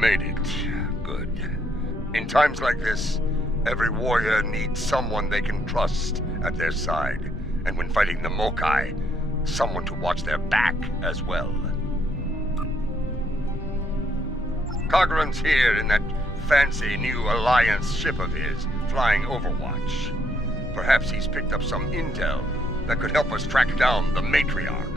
made it. Good. In times like this, every warrior needs someone they can trust at their side. And when fighting the Mokai, someone to watch their back as well. Cogran's here in that fancy new Alliance ship of his, flying Overwatch. Perhaps he's picked up some intel that could help us track down the Matriarch.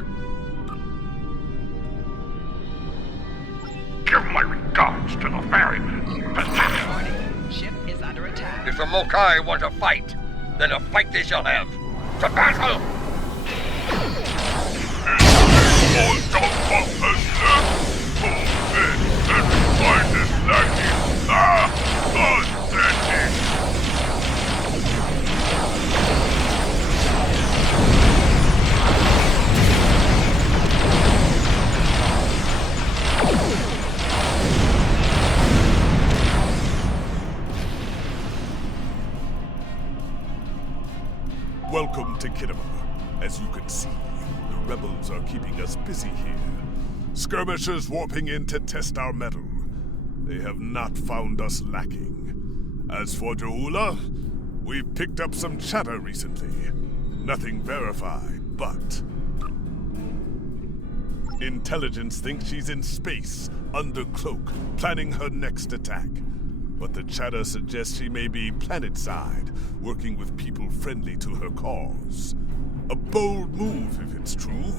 Give my regards to the ferryman. Warning. Ship is under attack. If the Mokai want to fight, then a fight they shall have. To battle! Welcome to Kinema. As you can see, the rebels are keeping us busy here. Skirmishers warping in to test our mettle. They have not found us lacking. As for Joula, we've picked up some chatter recently. Nothing verified, but intelligence thinks she's in space, under cloak, planning her next attack. But the chatter suggests she may be planet-side, working with people friendly to her cause. A bold move, if it's true.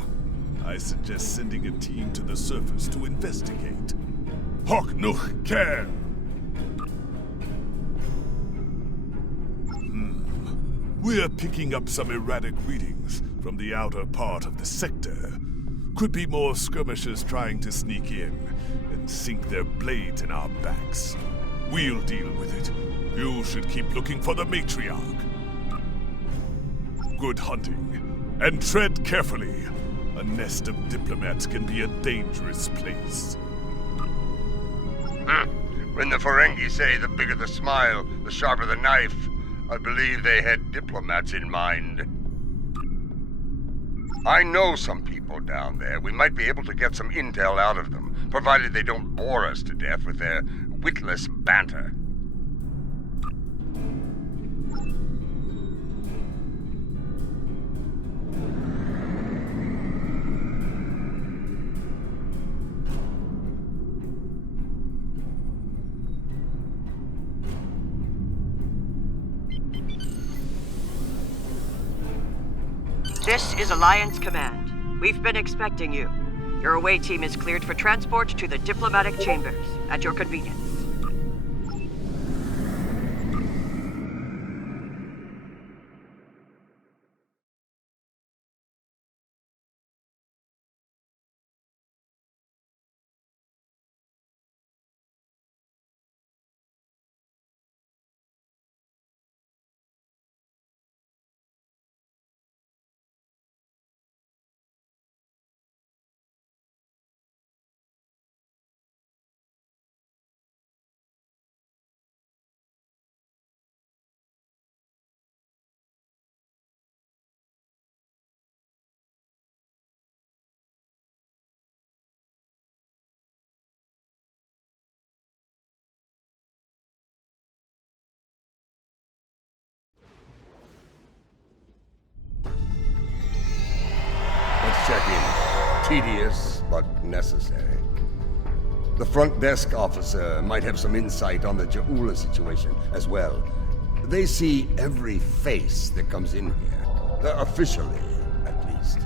I suggest sending a team to the surface to investigate. Hoc nuch care! We're picking up some erratic readings from the outer part of the sector. Could be more skirmishers trying to sneak in and sink their blades in our backs. We'll deal with it. You should keep looking for the Matriarch. Good hunting. And tread carefully. A nest of diplomats can be a dangerous place. When the Ferengi say the bigger the smile, the sharper the knife, I believe they had diplomats in mind. I know some people down there. We might be able to get some intel out of them, provided they don't bore us to death with their witless banter. This is Alliance Command. We've been expecting you. Your away team is cleared for transport to the diplomatic chambers, at your convenience. Tedious, but necessary. The front desk officer might have some insight on the Jaula situation as well. They see every face that comes in here. Officially, at least.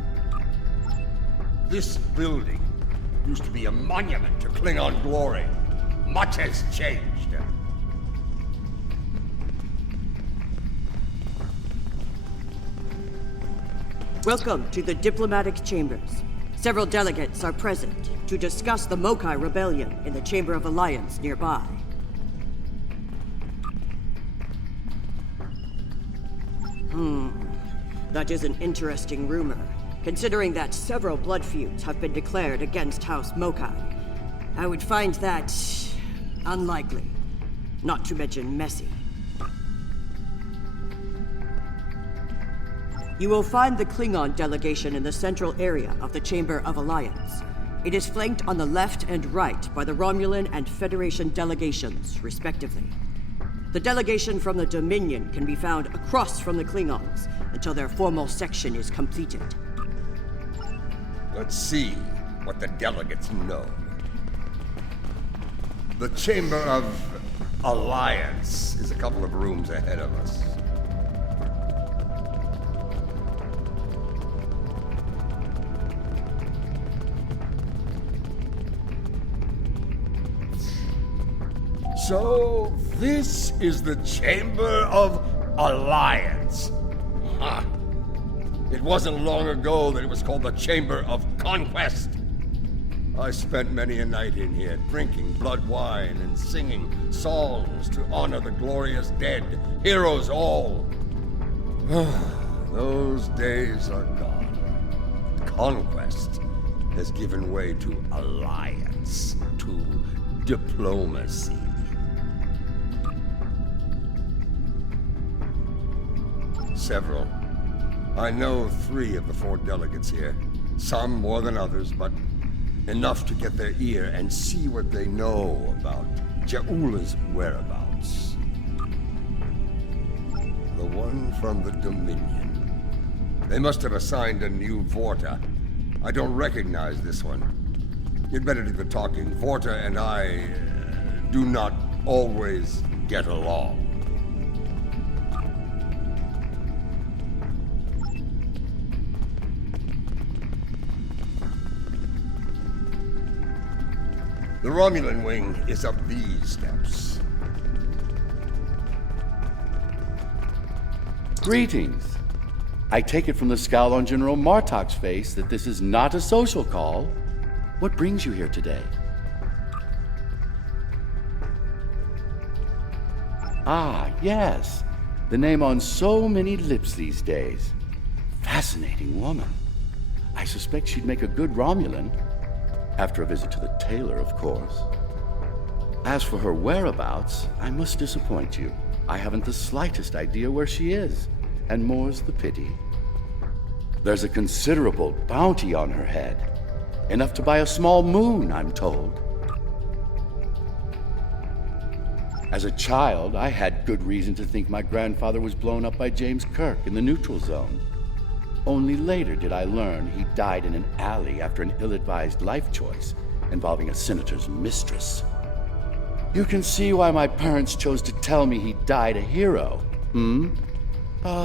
This building used to be a monument to Klingon glory. Much has changed. Welcome to the diplomatic chambers. Several delegates are present to discuss the Mokai Rebellion in the Chamber of Alliance nearby. That is an interesting rumor, considering that several blood feuds have been declared against House Mokai. I would find that unlikely, not to mention messy. You will find the Klingon delegation in the central area of the Chamber of Alliance. It is flanked on the left and right by the Romulan and Federation delegations, respectively. The delegation from the Dominion can be found across from the Klingons until their formal section is completed. Let's see what the delegates know. The Chamber of Alliance is a couple of rooms ahead of us. So, this is the Chamber of Alliance. Huh. It wasn't long ago that it was called the Chamber of Conquest. I spent many a night in here, drinking blood wine and singing songs to honor the glorious dead, heroes all. Those days are gone. Conquest has given way to alliance, to diplomacy. Several. I know 3 of the 4 delegates here. Some more than others, but enough to get their ear and see what they know about Ja'ula's whereabouts. The one from the Dominion. They must have assigned a new Vorta. I don't recognize this one. You'd better do the talking. Vorta and I do not always get along. The Romulan wing is up these steps. Greetings. I take it from the scowl on General Martok's face that this is not a social call. What brings you here today? Ah, yes. The name on so many lips these days. Fascinating woman. I suspect she'd make a good Romulan. After a visit to the tailor, of course. As for her whereabouts, I must disappoint you. I haven't the slightest idea where she is, and more's the pity. There's a considerable bounty on her head. Enough to buy a small moon, I'm told. As a child, I had good reason to think my grandfather was blown up by James Kirk in the neutral zone. Only later did I learn he died in an alley after an ill-advised life choice involving a senator's mistress. You can see why my parents chose to tell me he died a hero,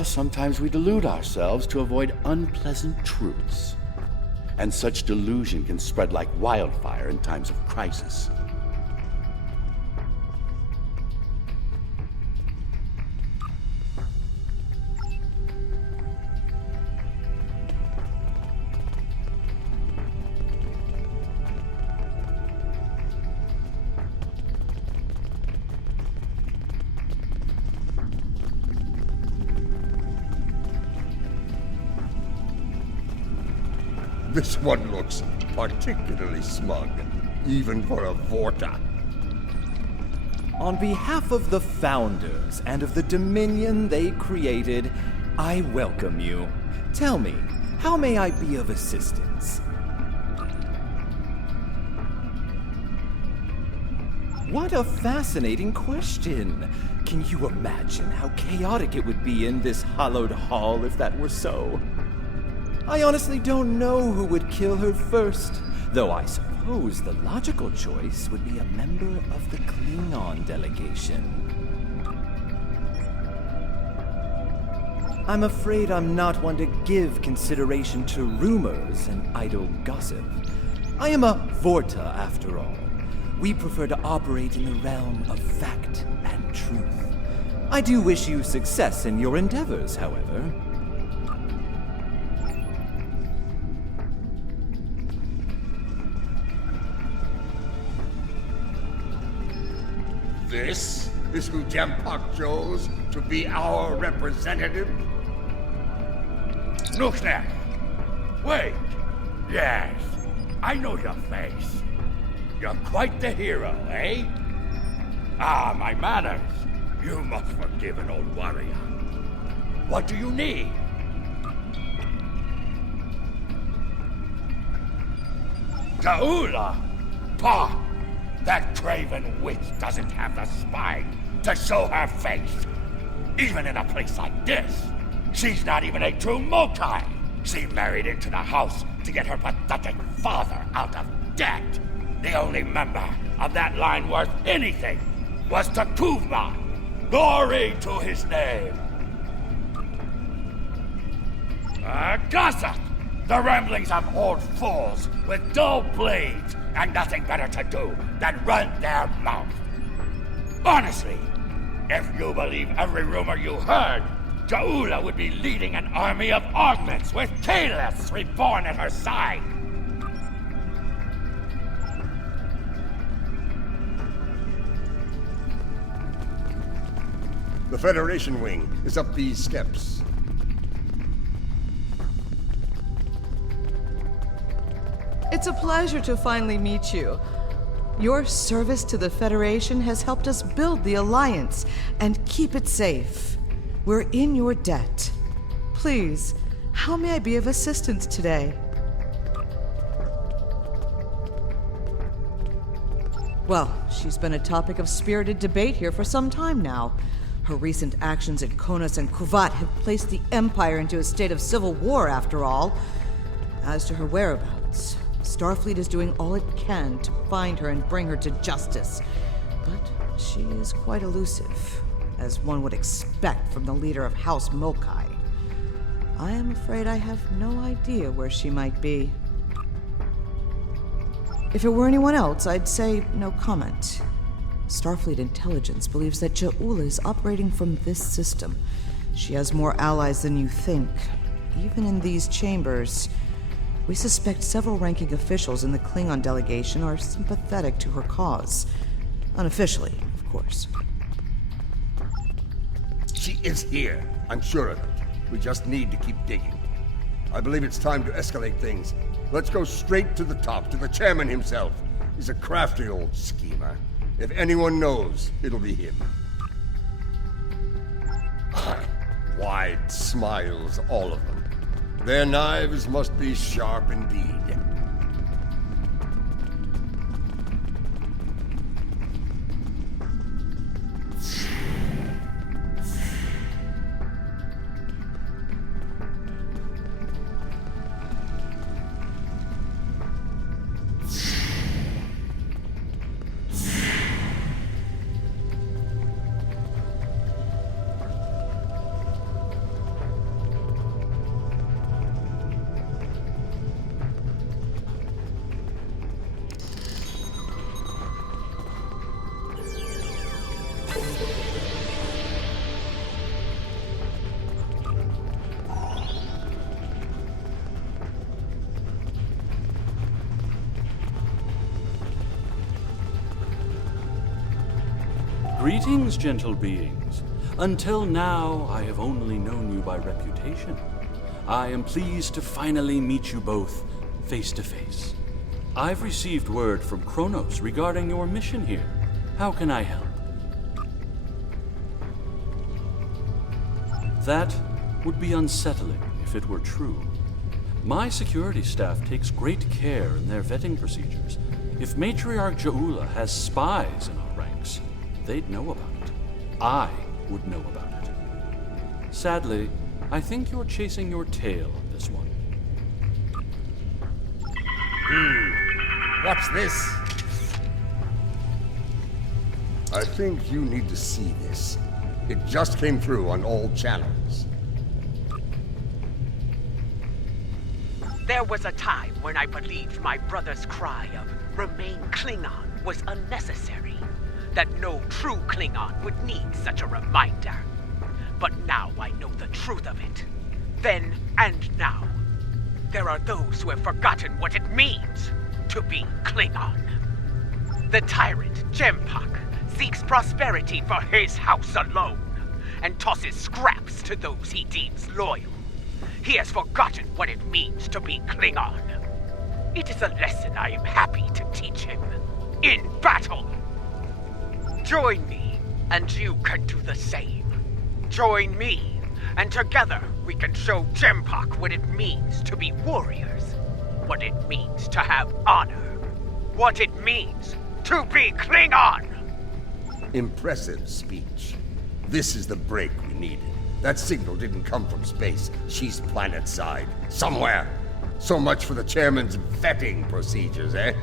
sometimes we delude ourselves to avoid unpleasant truths. And such delusion can spread like wildfire in times of crisis. This one looks particularly smug, even for a Vorta. On behalf of the Founders and of the Dominion they created, I welcome you. Tell me, how may I be of assistance? What a fascinating question! Can you imagine how chaotic it would be in this hallowed hall if that were so? I honestly don't know who would kill her first, though I suppose the logical choice would be a member of the Klingon delegation. I'm afraid I'm not one to give consideration to rumors and idle gossip. I am a Vorta, after all. We prefer to operate in the realm of fact and truth. I do wish you success in your endeavors, however. This is who Jampak chose to be our representative? Look there! Wait! Yes, I know your face. You're quite the hero, eh? Ah, my manners. You must forgive an old warrior. What do you need? Ja'ula? Pah! That craven witch doesn't have the spine to show her face. Even in a place like this, she's not even a true Mokai. She married into the house to get her pathetic father out of debt. The only member of that line worth anything was Takuvma. Glory to his name. Gossip! The ramblings of old fools with dull blades and nothing better to do than run their mouth. Honestly, if you believe every rumor you heard, Ja'ula would be leading an army of augments with Kalis reborn at her side. The Federation wing is up these steps. It's a pleasure to finally meet you. Your service to the Federation has helped us build the Alliance and keep it safe. We're in your debt. Please, how may I be of assistance today? Well, she's been a topic of spirited debate here for some time now. Her recent actions at Konos and Kuvat have placed the Empire into a state of civil war, after all. As to her whereabouts, Starfleet is doing all it can to find her and bring her to justice. But she is quite elusive, as one would expect from the leader of House Mokai. I am afraid I have no idea where she might be. If it were anyone else, I'd say no comment. Starfleet intelligence believes that Ja'ula is operating from this system. She has more allies than you think. Even in these chambers, we suspect several ranking officials in the Klingon delegation are sympathetic to her cause. Unofficially, of course. She is here. I'm sure of it. We just need to keep digging. I believe it's time to escalate things. Let's go straight to the top, to the chairman himself. He's a crafty old schemer. If anyone knows, it'll be him. Wide smiles, all of them. Their knives must be sharp indeed. Greetings, gentle beings. Until now, I have only known you by reputation. I am pleased to finally meet you both face to face. I've received word from Kronos regarding your mission here. How can I help? That would be unsettling if it were true. My security staff takes great care in their vetting procedures. If Matriarch Ja'ula has spies in our ranks, they'd know about it. I would know about it. Sadly, I think you're chasing your tail on this one. What's this? I think you need to see this. It just came through on all channels. There was a time when I believed my brother's cry of "Remain Klingon" was unnecessary. That no true Klingon would need such a reminder. But now I know the truth of it. Then and now. There are those who have forgotten what it means to be Klingon. The tyrant, Jempak, seeks prosperity for his house alone, and tosses scraps to those he deems loyal. He has forgotten what it means to be Klingon. It is a lesson I am happy to teach him. In battle! Join me, and you can do the same. Join me, and together we can show Jempak what it means to be warriors. What it means to have honor. what it means to be Klingon. Impressive speech. This is the break we needed. That signal didn't come from space. She's planet-side. Somewhere. So much for the chairman's vetting procedures, eh?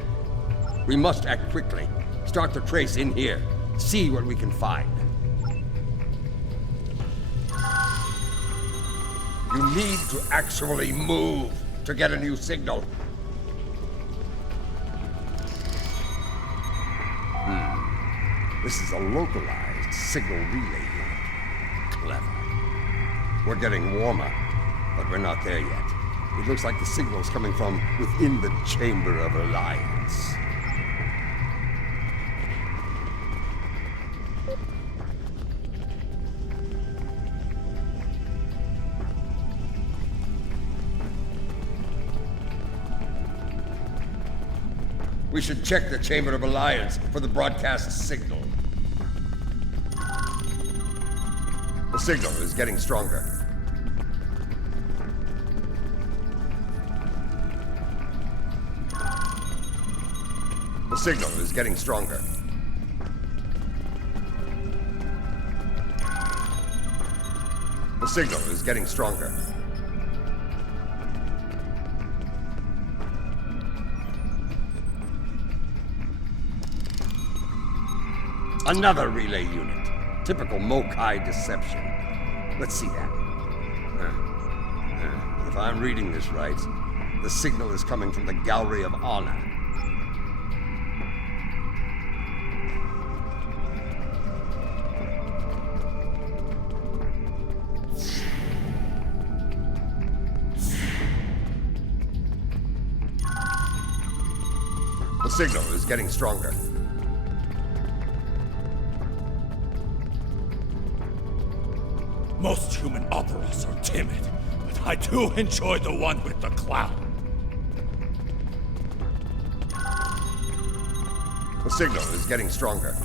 We must act quickly. Start the trace in here. See what we can find. You need to actually move to get a new signal. This is a localized signal relay unit. Clever. We're getting warmer, but we're not there yet. It looks like the signal's coming from within the Chamber of Alliance. We should check the Chamber of Alliance for the broadcast signal. The signal is getting stronger. The signal is getting stronger. The signal is getting stronger. Another relay unit. Typical Mokai deception. Let's see that. If I'm reading this right, the signal is coming from the Gallery of Honor. The signal is getting stronger. Most human operas are timid, but I do enjoy the one with the clown. The signal is getting stronger.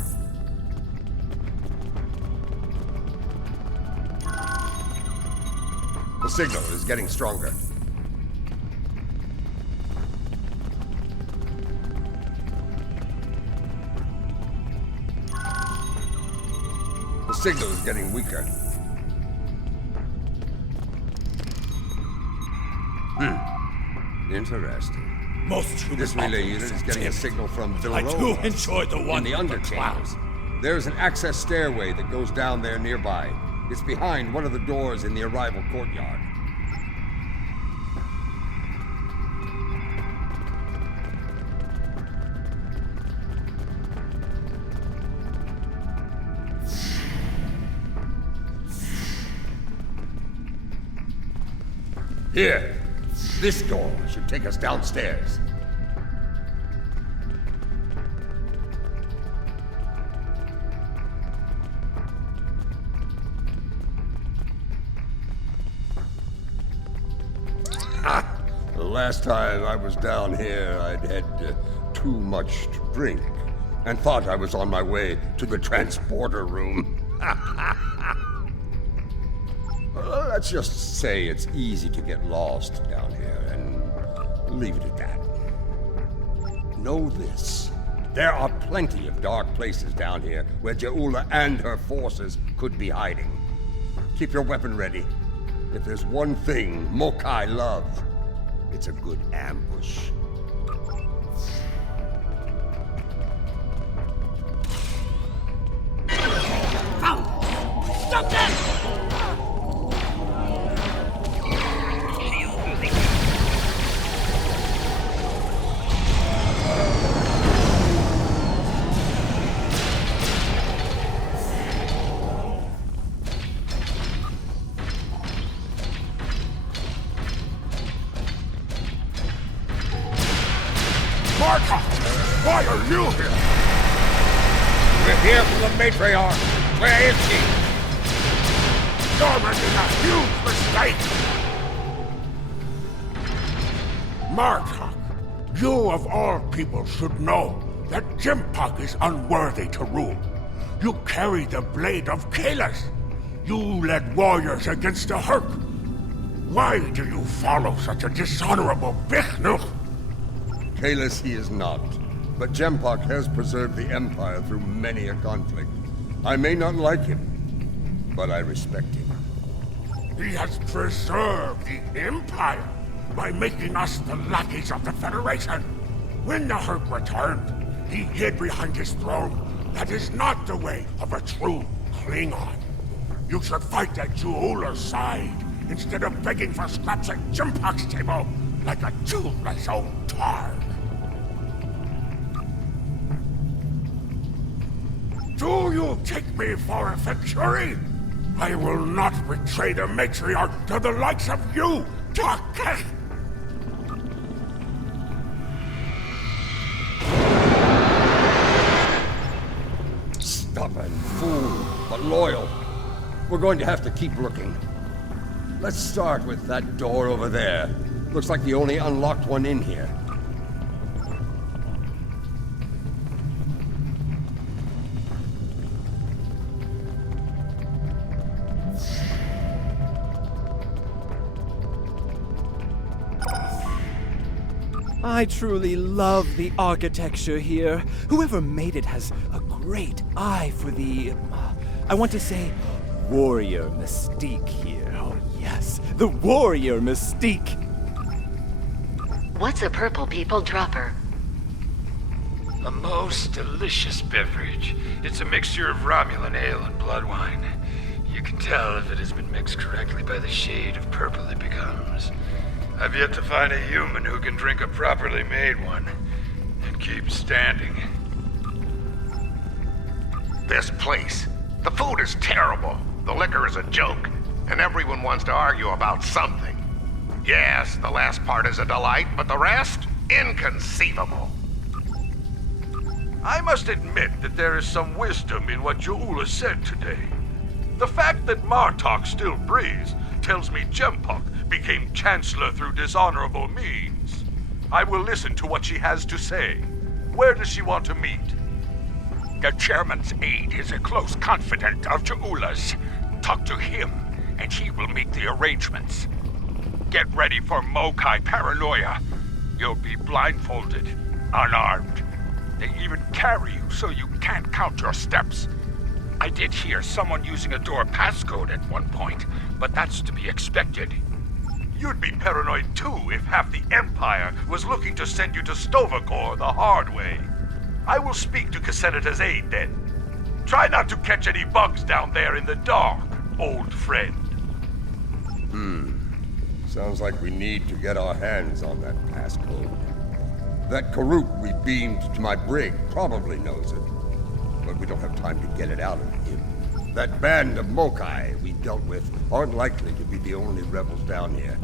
The signal is getting stronger. The signal is getting weaker. Interesting. Most human This relay operas unit is are getting a timid, signal from but I do below enjoy the one in the with the underchambers. clown. There's an access stairway that goes down there nearby. It's behind one of the doors in the arrival courtyard. Here, this door should take us downstairs. The last time I was down here, I'd had too much to drink and thought I was on my way to the transporter room. Let's just say it's easy to get lost down here and leave it at that. Know this. There are plenty of dark places down here where Ja'ula and her forces could be hiding. Keep your weapon ready. If there's one thing Mokai love, it's a good ambush. Stop that! Martha! Why are you here? We're here from the Betrayal. Where is she? You're making a huge mistake! Martok, you of all people should know that Jimpak is unworthy to rule. You carry the blade of Kalis. You led warriors against the Hurk. Why do you follow such a dishonorable Bichnuk? Kalis he is not. but Jempok has preserved the Empire through many a conflict. I may not like him, but I respect him. He has preserved the Empire by making us the lackeys of the Federation. When the Herc returned, he hid behind his throne. That is not the way of a true Klingon. You should fight at Juula's side, instead of begging for scraps at Jempok's table like a toothless old targ. Do you take me for a Venturi? I will not betray the matriarch to the likes of you, Tark! Stubborn fool, but loyal. We're going to have to keep looking. Let's start with that door over there. Looks like the only unlocked one in here. I truly love the architecture here. Whoever made it has a great eye for the, I want to say, warrior mystique here. Oh yes, the warrior mystique. What's a purple people dropper? A most delicious beverage. It's a mixture of Romulan ale and blood wine. You can tell if it has been mixed correctly by the shade of purple it becomes. I've yet to find a human who can drink a properly made one and keep standing. This place. The food is terrible. The liquor is a joke. And everyone wants to argue about something. Yes, the last part is a delight, but the rest? Inconceivable. I must admit that there is some wisdom in what Juula said today. The fact that Martok still breathes tells me Jempok became Chancellor through dishonorable means. I will listen to what she has to say. Where does she want to meet? The Chairman's aide is a close confidant of Juula's. Talk to him, and he will make the arrangements. Get ready for Mokai paranoia. You'll be blindfolded, unarmed. They even carry you so you can't count your steps. I did hear someone using a door passcode at one point, but that's to be expected. You'd be paranoid too if half the Empire was looking to send you to Stovacor the hard way. I will speak to Casenata's aide then. Try not to catch any bugs down there in the dark, old friend. Sounds like we need to get our hands on that passcode. That Karut we beamed to my brig probably knows it, but we don't have time to get it out of him. That band of Mokai we dealt with aren't likely to be the only rebels down here.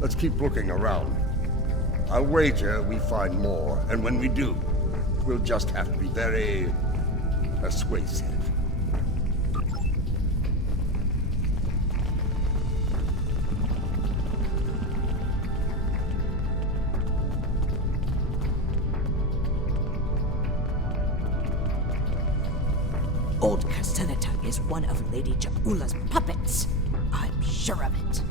Let's keep looking around. I'll wager we find more, and when we do, we'll just have to be very persuasive. Old Casenata is one of Lady Jaula's puppets. I'm sure of it.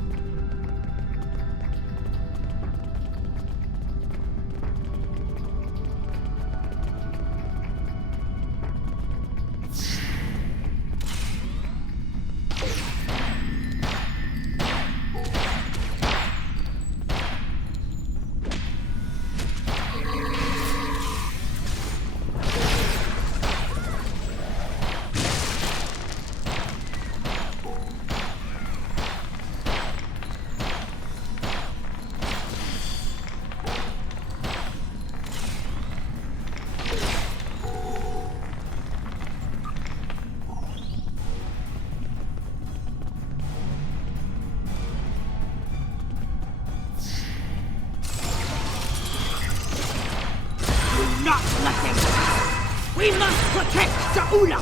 Not let him pass! We must protect Jaula!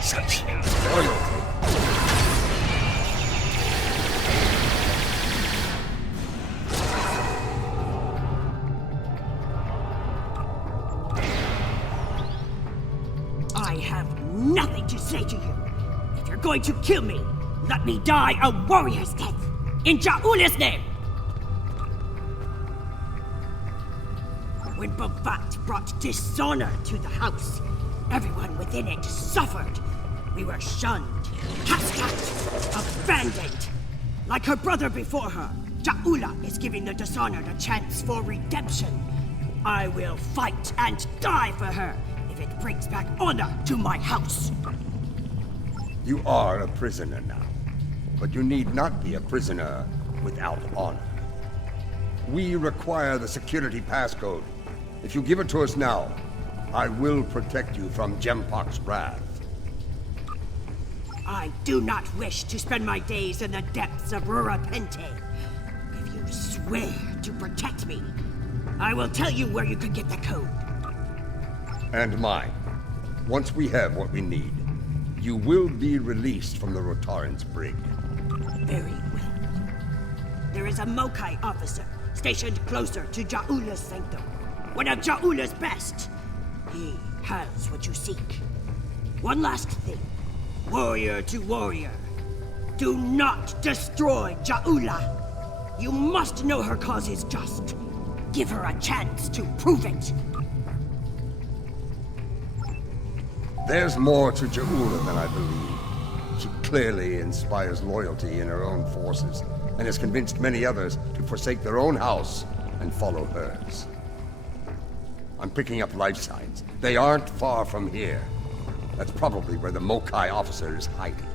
Such loyalty. I have nothing to say to you. If you're going to kill me, let me die a warrior's death! In Jaula's name! When Bovat brought dishonor to the house, everyone within it suffered. We were shunned, cast out, abandoned. Like her brother before her, Ja'ula is giving the dishonored a chance for redemption. I will fight and die for her if it brings back honor to my house. You are a prisoner now, but you need not be a prisoner without honor. We require the security passcode. If you give it to us now, I will protect you from Gempok's wrath. I do not wish to spend my days in the depths of Rurapente. If you swear to protect me, I will tell you where you can get the code. And mine. Once we have what we need, you will be released from the Rotaran's brig. Very well. There is a Mokai officer stationed closer to Ja'ula's sanctum. One of Ja'ula's best. He has what you seek. One last thing. Warrior to warrior. Do not destroy Ja'ula. You must know her cause is just. Give her a chance to prove it. There's more to Ja'ula than I believe. She clearly inspires loyalty in her own forces, and has convinced many others to forsake their own house and follow hers. I'm picking up life signs. They aren't far from here. That's probably where the Mokai officer is hiding.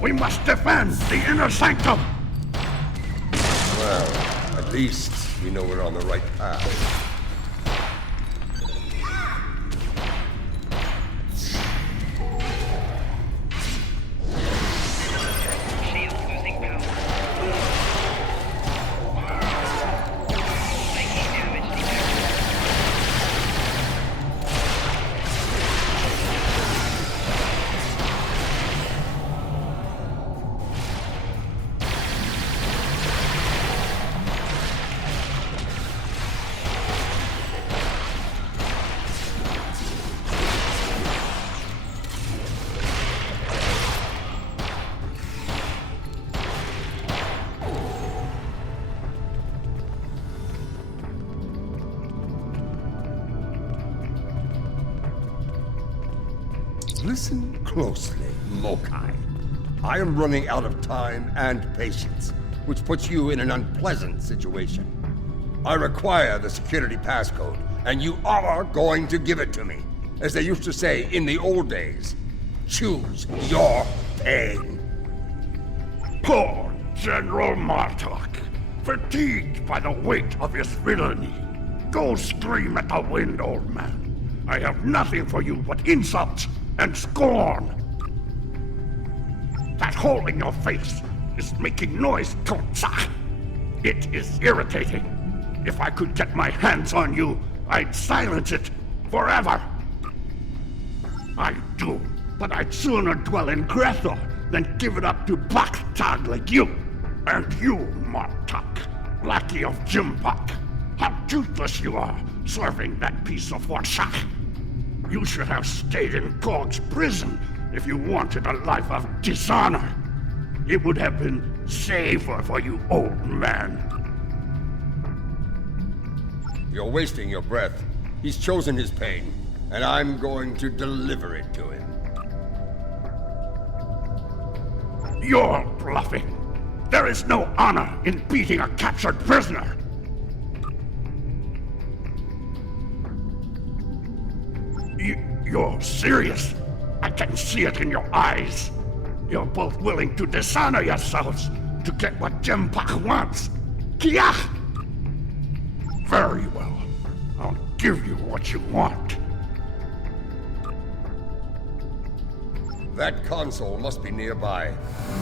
We must defend the inner sanctum! Well, at least we know we're on the right path. Listen closely, Mokai. I am running out of time and patience, which puts you in an unpleasant situation. I require the security passcode, and you are going to give it to me. As they used to say in the old days, choose your pain. Poor General Martok, fatigued by the weight of his villainy. Go scream at the wind, old man. I have nothing for you but insults and scorn. That hole in your face is making noise, Totsa. It is irritating. If I could get my hands on you, I'd silence it forever. I do, but I'd sooner dwell in Grethel than give it up to Baktag like you. And you, Martok, lackey of Jimpok. How toothless you are, serving that piece of Warshak. You should have stayed in Gog's prison if you wanted a life of dishonor. It would have been safer for you, old man. You're wasting your breath. He's chosen his pain, and I'm going to deliver it to him. You're bluffing. There is no honor in beating a captured prisoner. You're serious. I can see it in your eyes. You're both willing to dishonor yourselves to get what Jempak wants. Kia! Very well. I'll give you what you want. That console must be nearby.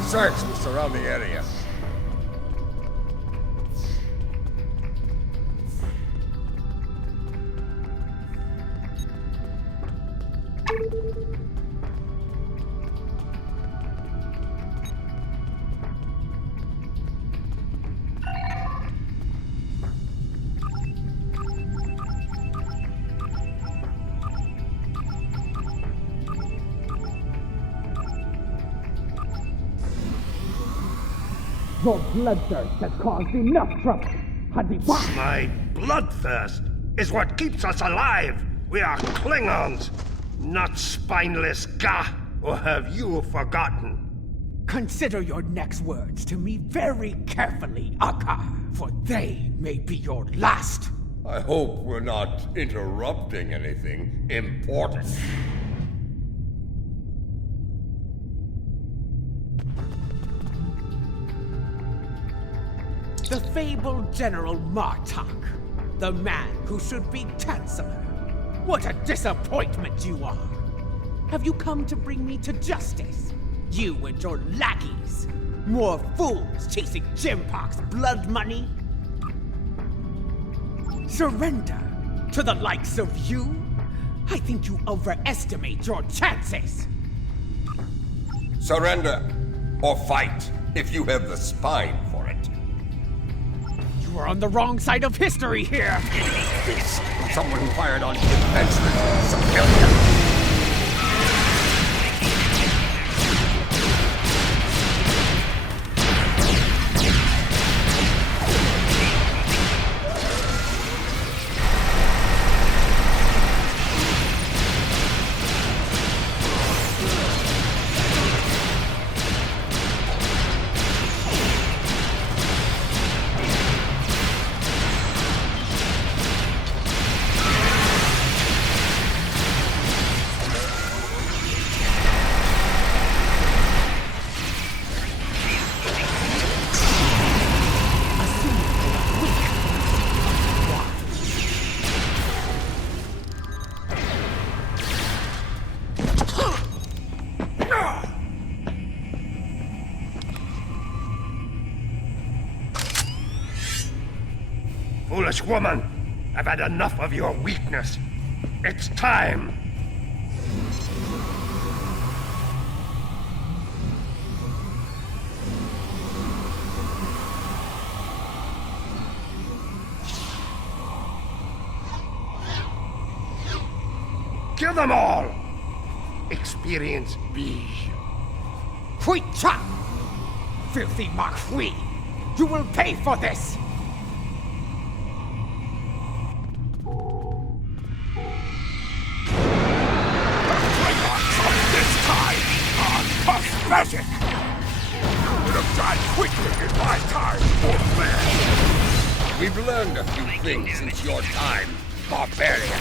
Search the surrounding area. Your bloodthirst has caused enough trouble. My bloodthirst is what keeps us alive. We are Klingons, not spineless Ga. Or have you forgotten? Consider your next words to me very carefully, Akka, for they may be your last. I hope we're not interrupting anything important. The fabled General Martok, the man who should be Chancellor. What a disappointment you are! Have you come to bring me to justice? You and your lackeys? More fools chasing Jempak's blood money? Surrender to the likes of you? I think you overestimate your chances. Surrender or fight if you have the spine for it. You are on the wrong side of history here. This, someone who fired on defenseless civilians. Foolish woman, I've had enough of your weakness. It's time. Kill them all! Experience B. Hui Cha! Filthy Marquis! You will pay for this! Magic! You would have died quickly in my time, old man! We've learned a few things since your time, barbarian.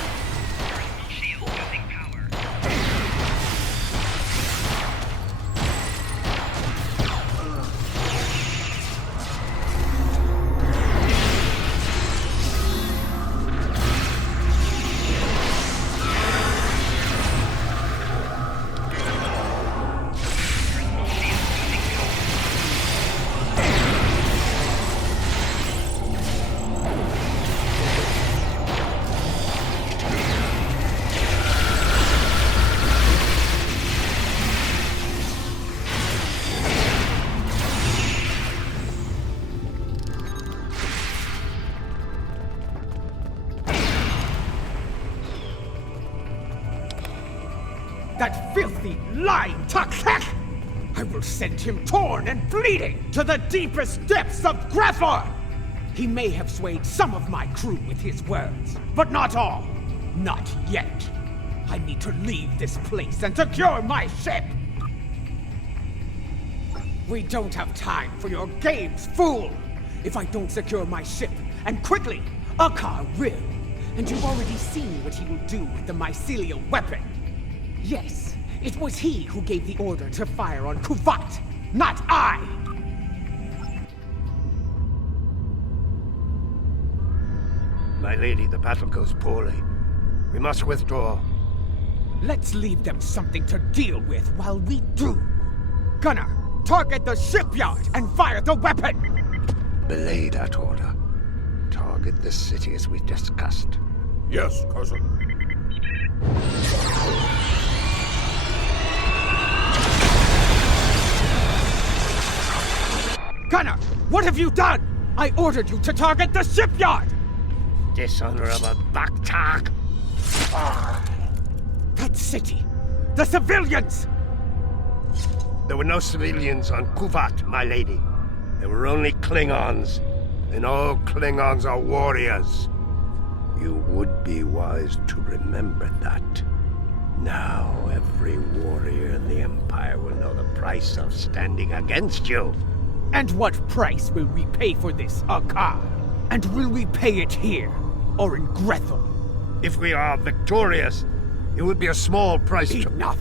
That filthy lying Tuck! I will send him torn and bleeding to the deepest depths of Grethor! He may have swayed some of my crew with his words, but not all. Not yet. I need to leave this place and secure my ship! We don't have time for your games, fool! If I don't secure my ship, and quickly, Akar will. And you've already seen what he will do with the mycelial weapon. Yes, it was he who gave the order to fire on Kuvat, not I! My lady, the battle goes poorly. We must withdraw. Let's leave them something to deal with while we do. Gunner, target the shipyard and fire the weapon! Belay that order. Target the city as we discussed. Yes, cousin. Gunner, what have you done? I ordered you to target the shipyard! Dishonorable Baktak! That city! The civilians! There were no civilians on Kuvat, my lady. There were only Klingons. And all Klingons are warriors. You would be wise to remember that. Now every warrior in the Empire will know the price of standing against you. And what price will we pay for this, Akar? And will we pay it here, or in Grethel? If we are victorious, it would be a small price to... Enough!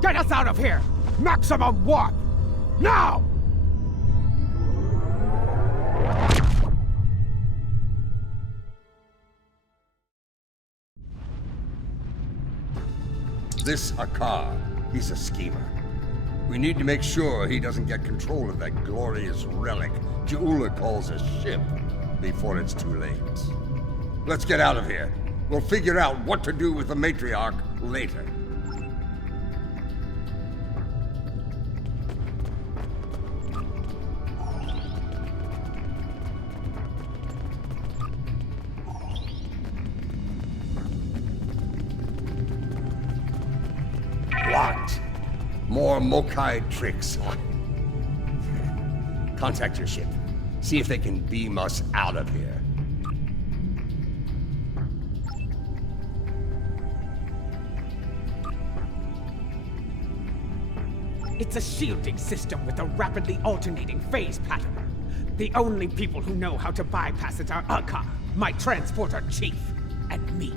Get us out of here! Maximum warp! Now! This Akar, he's a schemer. We need to make sure he doesn't get control of that glorious relic Ja'ula calls a ship before it's too late. Let's get out of here. We'll figure out what to do with the matriarch later. What? More Mokai tricks, huh? Contact your ship. See if they can beam us out of here. It's a shielding system with a rapidly alternating phase pattern. The only people who know how to bypass it are Akar, my transporter chief, and me.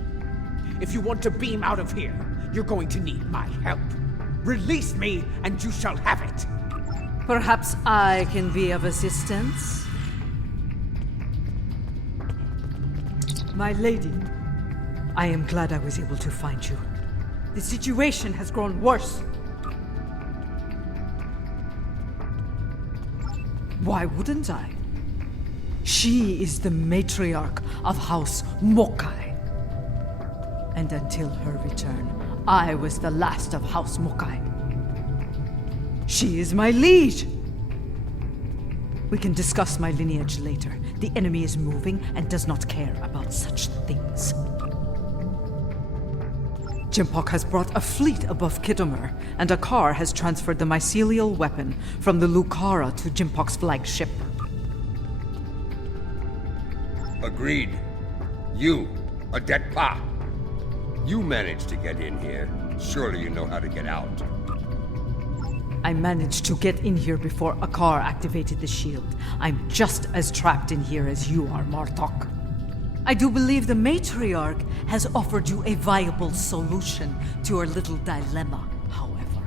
If you want to beam out of here, you're going to need my help. Release me, and you shall have it. Perhaps I can be of assistance? My lady, I am glad I was able to find you. The situation has grown worse. Why wouldn't I? She is the matriarch of House Mokai. And until her return, I was the last of House Mokai. She is my liege! We can discuss my lineage later. The enemy is moving and does not care about such things. Jimpok has brought a fleet above Kittimer, and Akar has transferred the mycelial weapon from the Lucara to Jimpok's flagship. Agreed. You, Adet Pa. You managed to get in here. Surely you know how to get out. I managed to get in here before Akar activated the shield. I'm just as trapped in here as you are, Martok. I do believe the matriarch has offered you a viable solution to our little dilemma, however.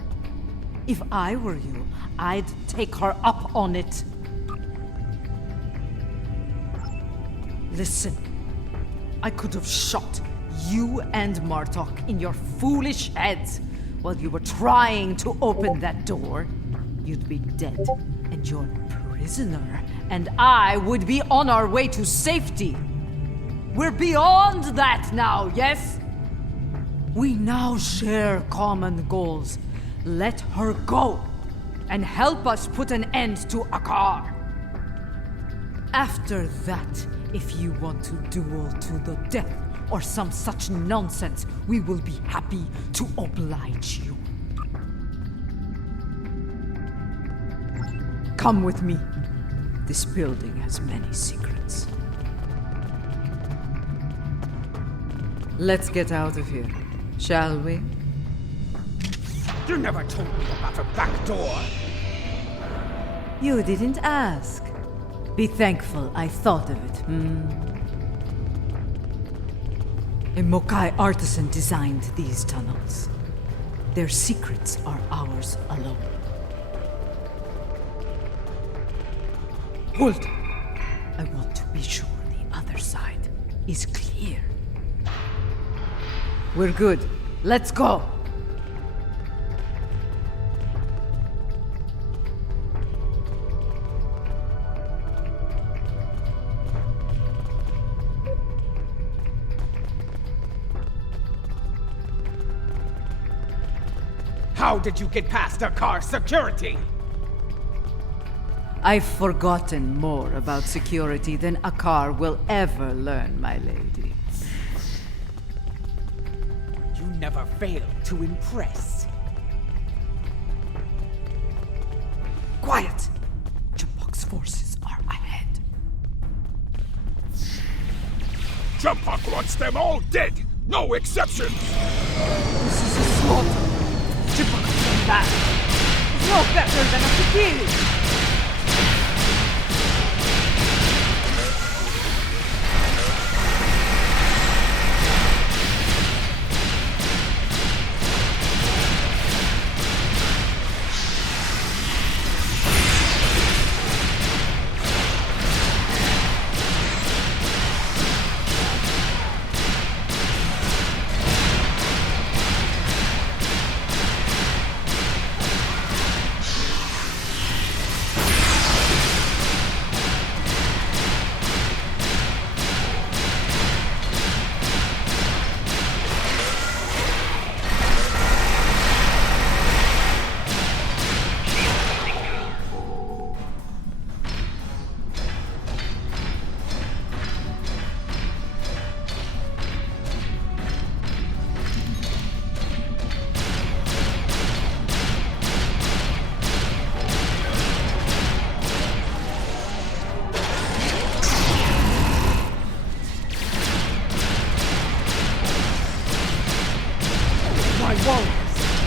If I were you, I'd take her up on it. Listen, I could have shot you and Martok in your foolish heads while you were trying to open that door. You'd be dead and your prisoner, and I would be on our way to safety. We're beyond that now, yes? We now share common goals. Let her go, and help us put an end to Akar. After that, if you want to duel to the death or some such nonsense, we will be happy to oblige you. Come with me. This building has many secrets. Let's get out of here, shall we? You never told me about a back door. You didn't ask. Be thankful I thought of it, A Mokai artisan designed these tunnels. Their secrets are ours alone. Hold! I want to be sure the other side is clear. We're good. Let's go! How did you get past the car's security? I've forgotten more about security than a car will ever learn, my lady. You never fail to impress. Quiet! Jumpok's forces are ahead. Jumpok wants them all dead! No exceptions! This is a slaughter. Jumpok has done that. No better than a Fikiri!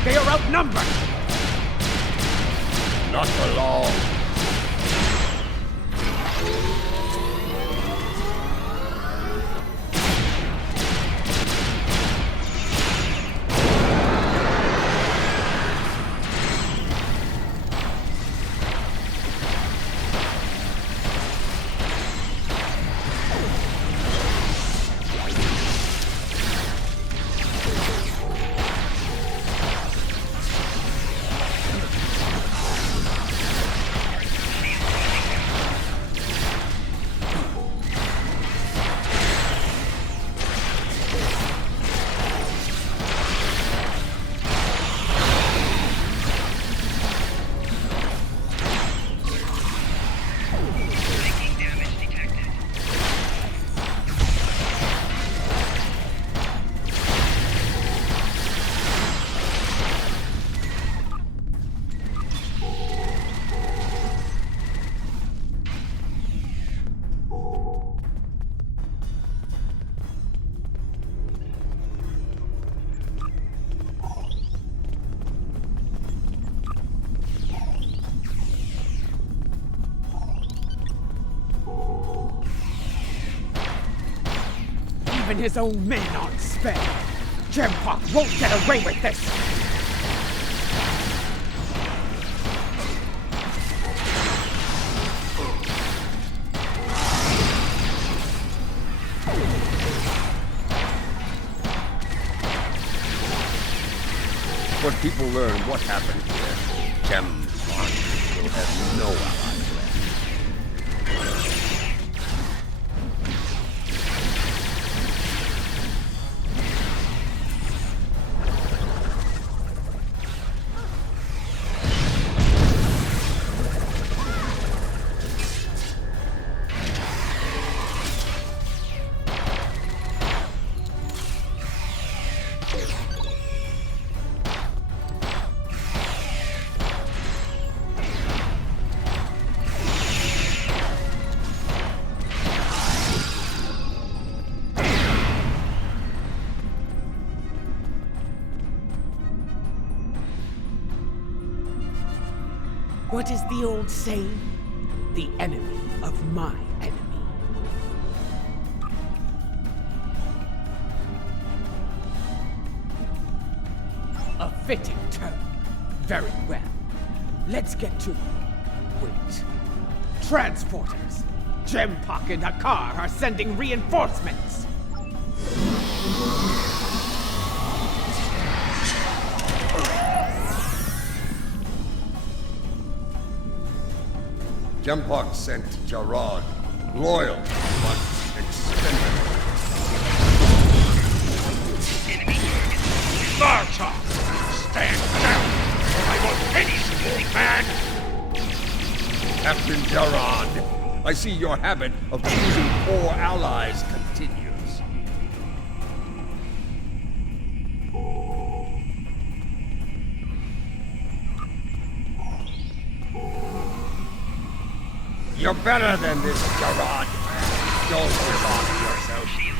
They are outnumbered! Not for long. Even his own men aren't spared. Jumpok won't get away with this! When people learn what happened here, Jumpok will have no allies left. What is the old saying? The enemy of my enemy. A fitting term. Very well. Let's get to it. Wait. Transporters! Gempak and Hakar are sending reinforcements! Gempak sent Jarad, loyal, but expendable. Martok! Stand down, or I will finish you, man! Captain Jarad, I see your habit of choosing poor allies continues. You're better than this, Jarad. Don't give on to yourself. You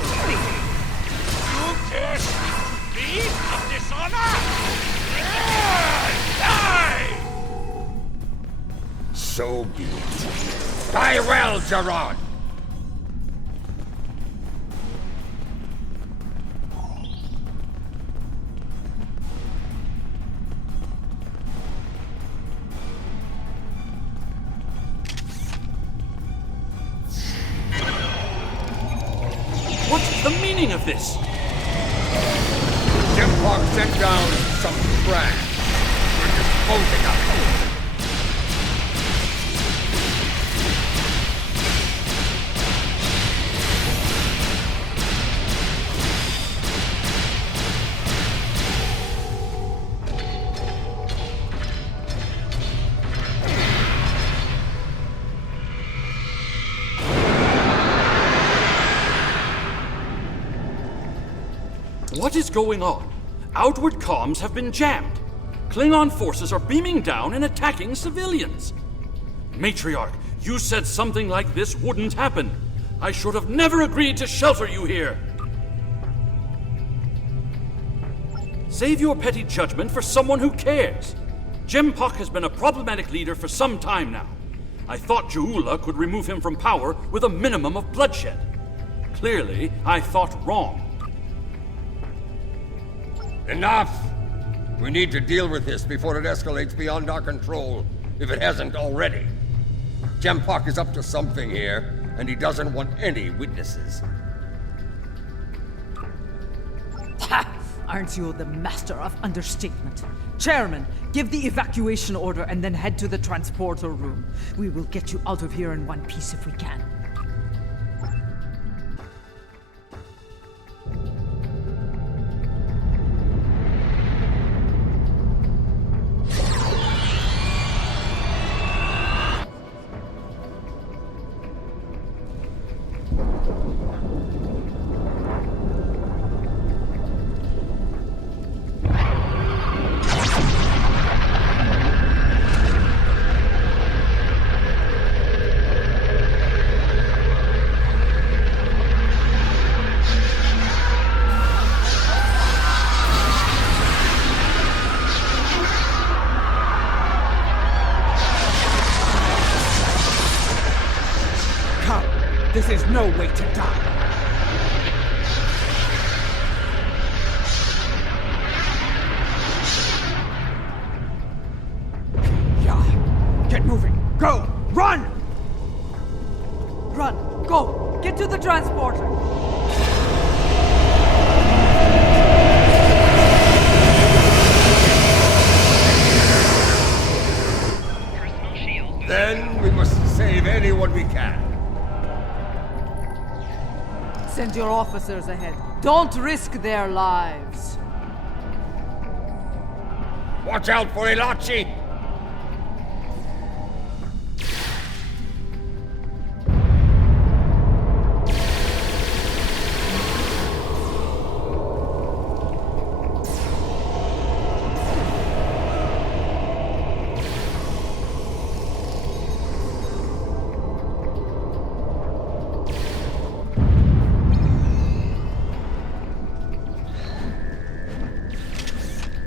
kiss me of dishonor? Die! So be it. Die well, Jarad! What's the meaning of this? Gempak sent down some trash. We're disposing of it. What is going on? Outward comms have been jammed. Klingon forces are beaming down and attacking civilians. Matriarch, you said something like this wouldn't happen. I should have never agreed to shelter you here. Save your petty judgment for someone who cares. Gempak has been a problematic leader for some time now. I thought Ja'ula could remove him from power with a minimum of bloodshed. Clearly, I thought wrong. Enough! We need to deal with this before it escalates beyond our control, if it hasn't already. Gempak is up to something here, and he doesn't want any witnesses. Ha! Aren't you the master of understatement? Chairman, give the evacuation order and then head to the transporter room. We will get you out of here in one piece if we can. This is no way to die. Yeah. Get moving. Go. Run! Run. Go. Get to the transporter. Then we must save anyone we can. Send your officers ahead. Don't risk their lives. Watch out for Ilachi!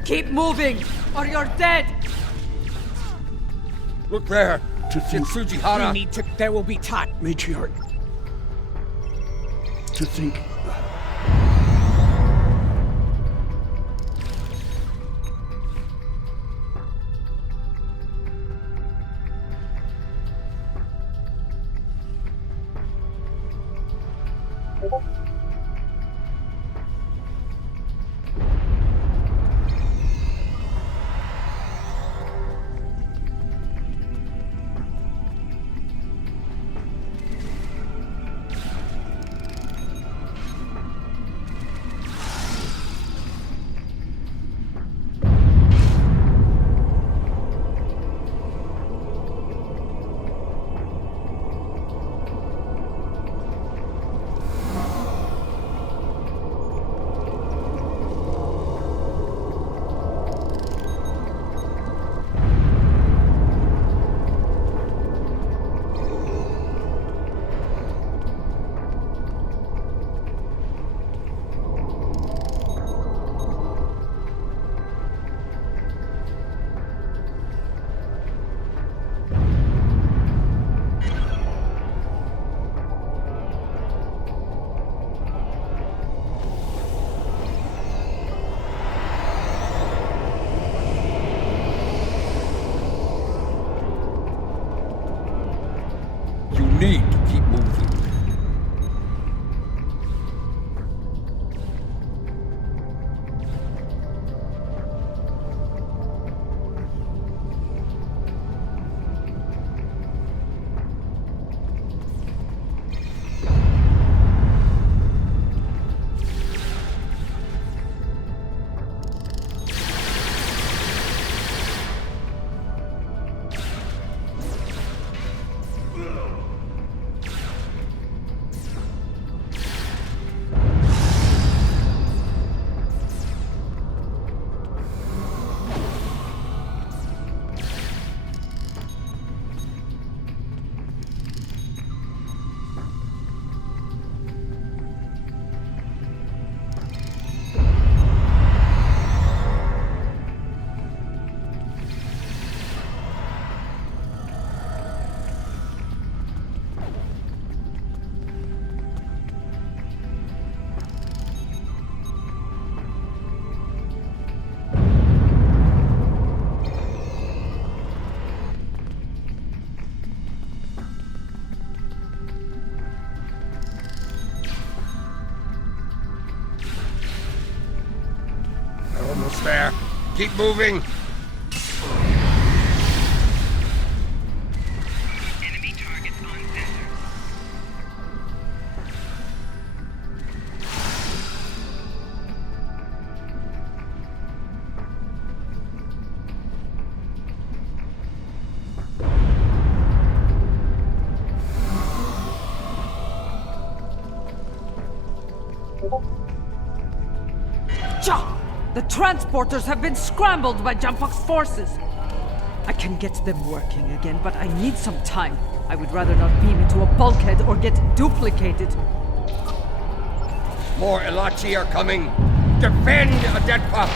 Keep moving, or you're dead! Look there! To think... We Sujihara! need to... There will be time. Matriarch... To think... Need to keep moving. Almost there. Keep moving. Enemy targets on center. The transporters have been scrambled by Jampak's forces. I can get them working again, but I need some time. I would rather not beam into a bulkhead or get duplicated. More Elachi are coming. Defend a dead pup.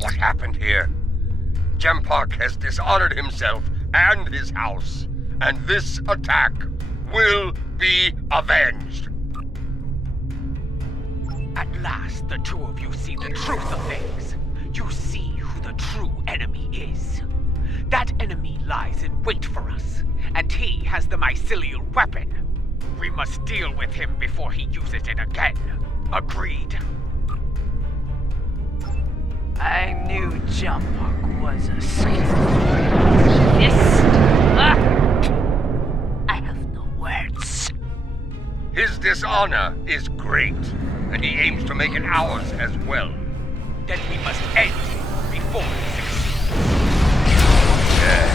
What happened here? Gempark has dishonored himself and his house, and this attack will be avenged. At last, the two of you see the truth of things. You see who the true enemy is. That enemy lies in wait for us, and he has the mycelial weapon. We must deal with him before he uses it again. Agreed? I knew Gempark was a skillful I have no words. His dishonor is great, and he aims to make it ours as well. Then we must end him before he succeeds. Yes.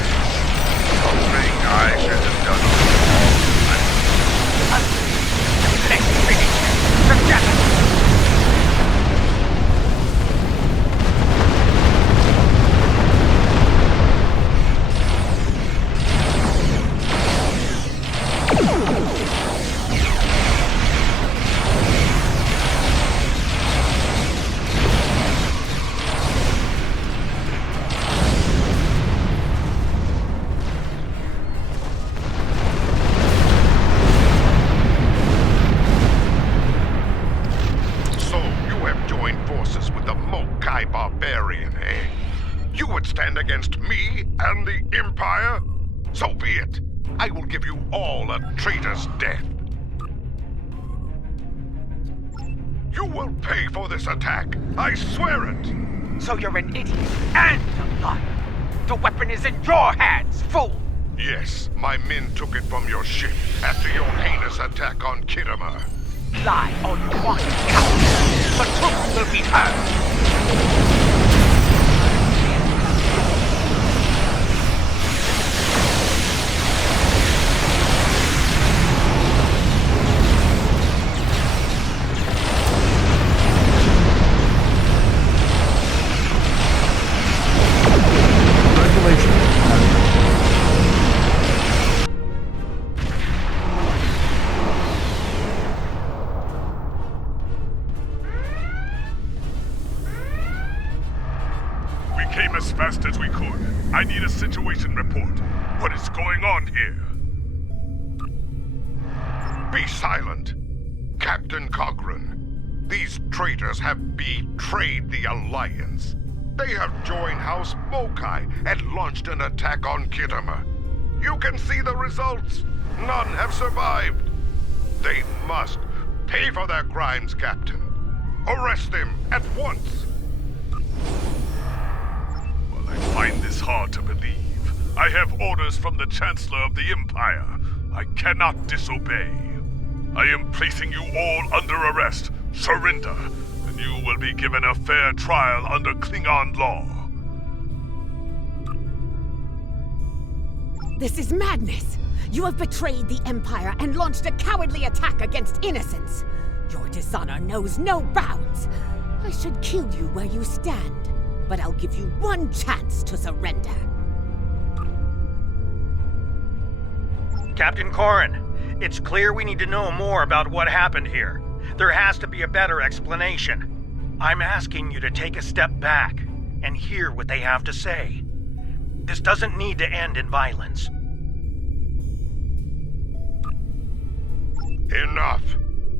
Something I should have done all. Let's finish him together. Against me and the Empire? So be it. I will give you all a traitor's death. You will pay for this attack. I swear it. So you're an idiot and a liar. The weapon is in your hands, fool. Yes, my men took it from your ship after your heinous attack on Kittimer. Lie all you want, coward. The truth will be heard. As fast as we could. I need a situation report. What is going on here? Be silent. Captain Cogran. These traitors have betrayed the Alliance. They have joined House Mokai and launched an attack on Kittimer. You can see the results. None have survived. They must pay for their crimes, Captain. Arrest them at once. I find this hard to believe. I have orders from the Chancellor of the Empire. I cannot disobey. I am placing you all under arrest. Surrender, and you will be given a fair trial under Klingon law. This is madness! You have betrayed the Empire and launched a cowardly attack against innocents. Your dishonor knows no bounds. I should kill you where you stand. But I'll give you one chance to surrender. Captain Corrin, it's clear we need to know more about what happened here. There has to be a better explanation. I'm asking you to take a step back and hear what they have to say. This doesn't need to end in violence. Enough.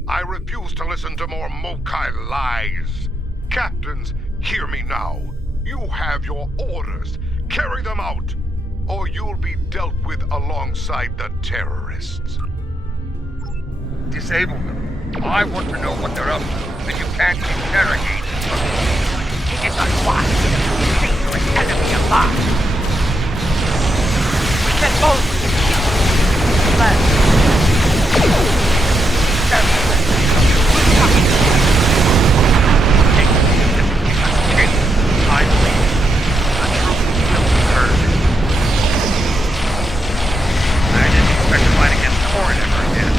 I refuse to listen to more Mokai lies. Captains, hear me now. You have your orders. Carry them out, or you'll be dealt with alongside the terrorists. Disable them. I want to know what they're up to, and you can't interrogate them. It is unwise to keep a dangerous enemy alive. We can boldly I believe the truth will be heard. I didn't expect to fight against Corrin ever again.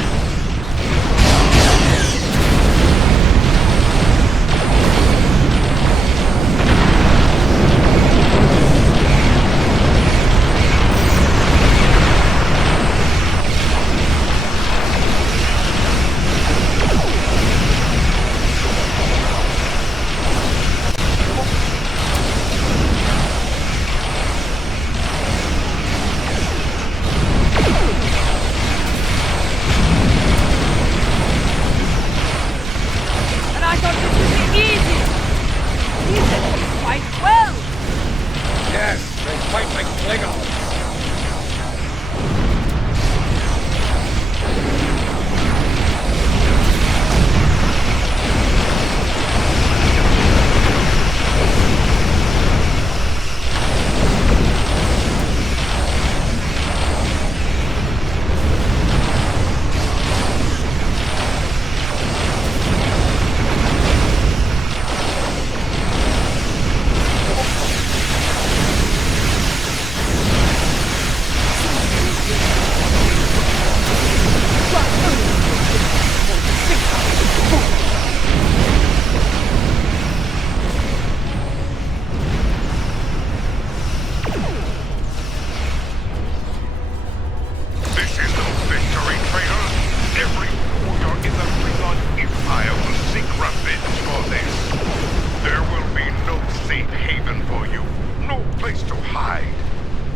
protection for you, no place to hide.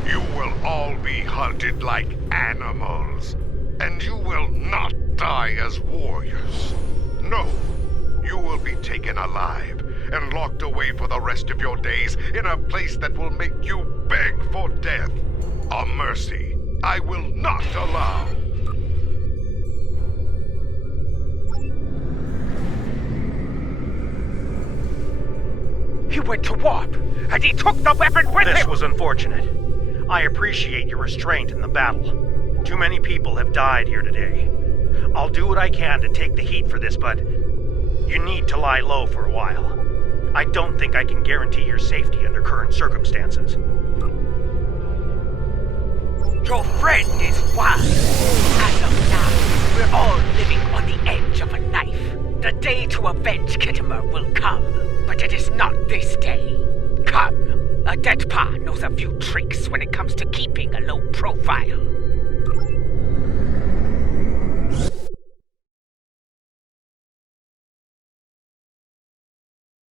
You will all be hunted like animals, and you will not die as warriors. No, you will be taken alive and locked away for the rest of your days in a place that will make you beg for death. A mercy I will not allow. He went to warp, and he took the weapon with him! This was unfortunate. I appreciate your restraint in the battle. Too many people have died here today. I'll do what I can to take the heat for this, but you need to lie low for a while. I don't think I can guarantee your safety under current circumstances. Your friend is wise. As of now, we're all living on the edge of a knife. The day to avenge Kittimer will come, but it is not this day. Come. A dead pa knows a few tricks when it comes to keeping a low profile.